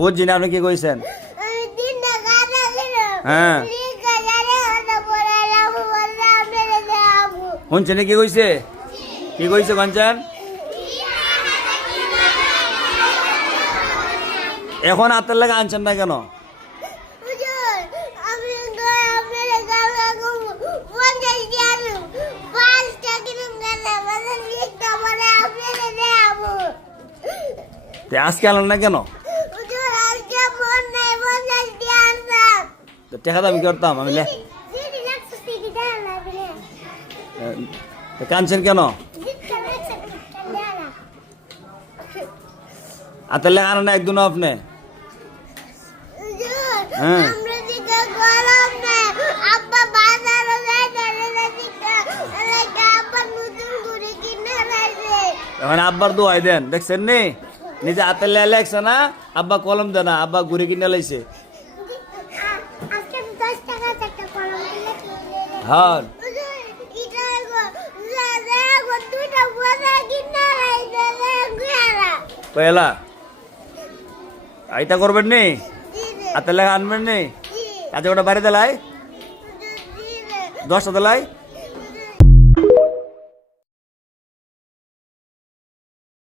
বুঝছি না, আপনি কি কইছেন? হ্যাঁ শুনছেন কি কইছে? কি কইছে কাঞ্চন? এখন হাতের লাগে আনছেন না কেন? আজকে আনলেন না কেন? টাকা দামি করতাম আমি। কানছেন কেন? হাতের লেখা আনেন না একদিন আপনি? হ্যাঁ এখন আব্বার দোয়াই দেন, দেখছেন নি? নিজে হাতের লেখা লেখছে না, আব্বা কলম দেয় না, আব্বা ঘুরে কিনে লাইছে। হ্যাঁ পয়লা আইতা করবেন নি, হাতের লেখা আনবেন নি, কাজে ওটা বাড়ি দেলাই 10টা দেলাই।